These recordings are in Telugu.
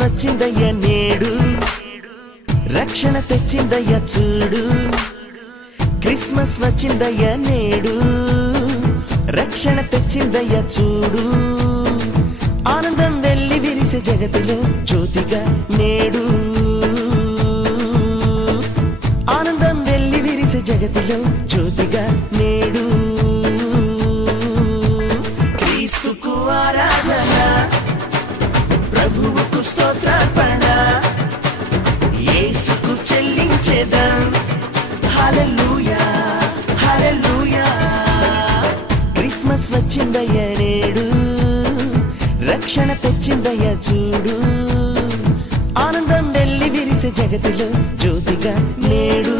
వచ్చిందయ్య నేడు రక్షణ తెచ్చిందయ్య చూడు క్రిస్మస్ వచ్చిందయ్య నేడు రక్షణ తెచ్చిందయ్య చూడు ఆనందం వెల్లి విరిసే జగతిలో జ్యోతిగా నేడు ఆనందం వెల్లి విరిసే జగతిలో జ్యోతిగా నేడు క్రీస్తుకు ఆరాధన ప్రభువుకు స్తోత్రార్పణ యేసుకు చెల్లించెదం హల్లెలూయా హల్లెలూయా క్రిస్మస్ వచ్చిందయ్య నేడు రక్షణ తెచ్చిందయ్య చూడు ఆనందం వెల్లి విరిసే జగతిలో జ్యోతిగా నేడు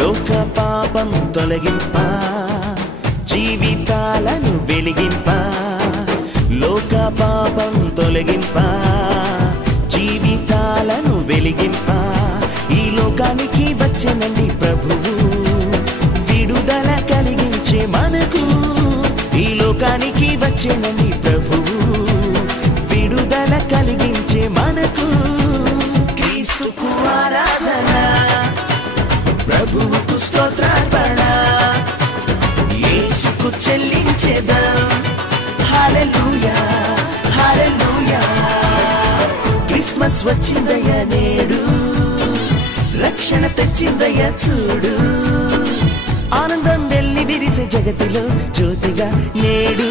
లోక పాపం తొలగింప జీవితాలను వెలిగింప లోక పాపం తొలగింప జీవితాలను వెలిగింప ఈ లోకానికి వచ్చెనండి ప్రభువు విడుదల కలిగించే మనకు ఈ లోకానికి వచ్చెనండి ప్రభువు విడుదల కలిగించే మనకు క్రీస్తుకు ఆరాధన ప్రభువుకు స్తోత్రార్పణ యేసుకు చెల్లించెదం హల్లెలూయా హల్లెలూయా క్రిస్మస్ వచ్చిందయ్య నేడు రక్షణ తెచ్చిందయ్య చూడు ఆనందం వెల్లి విరిసే జగతిలో జ్యోతిగా నేడు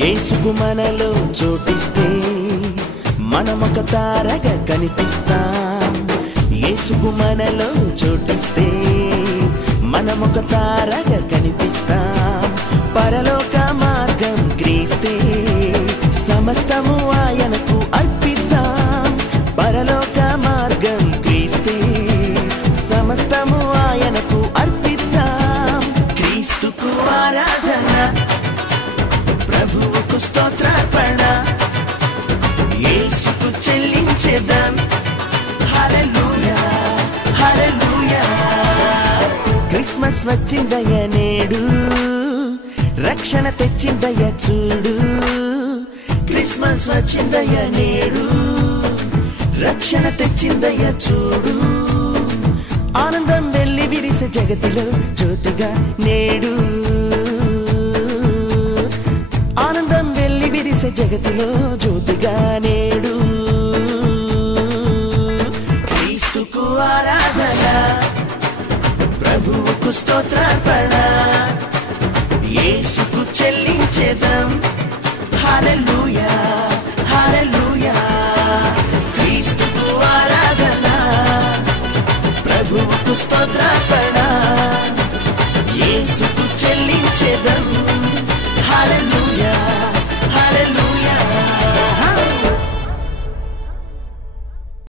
యేసుకు మనలో చోటిస్తే మనమొక తారగా కనిపిస్తాం యేసుకు మనలో చోటిస్తే మనమొక తారగా కనిపిస్తాం పరలోక మార్గం క్రీస్తే సమస్తము ఆయనకు అర్పిద్దాం పరలోక మార్గం క్రీస్తే సమస్తము ఆయనకు అర్పిద్దాం క్రీస్తుకు ఆరాధన ప్రభువుకు స్తోత్రార్పణ యేసుకు చెల్లించెదం హల్లెలూయా హల్లెలూయా క్రిస్మస్ వచ్చిందయ్య నేడు రక్షణ తెచ్చిందయ్య చూడు క్రిస్మస్ వచ్చిందయ్య నేడు రక్షణ తెచ్చిందయ్య చూడు ఆనందం వెల్లి విరిసే జగతిలో జ్యోతిగా నేడు ఆనందం వెల్లి విరిసే జగతిలో జ్యోతిగా నేడు క్రీస్తుకు ఆరాధన ప్రభువుకు స్తోత్రార్పణ యేసుకు చెల్లించెదం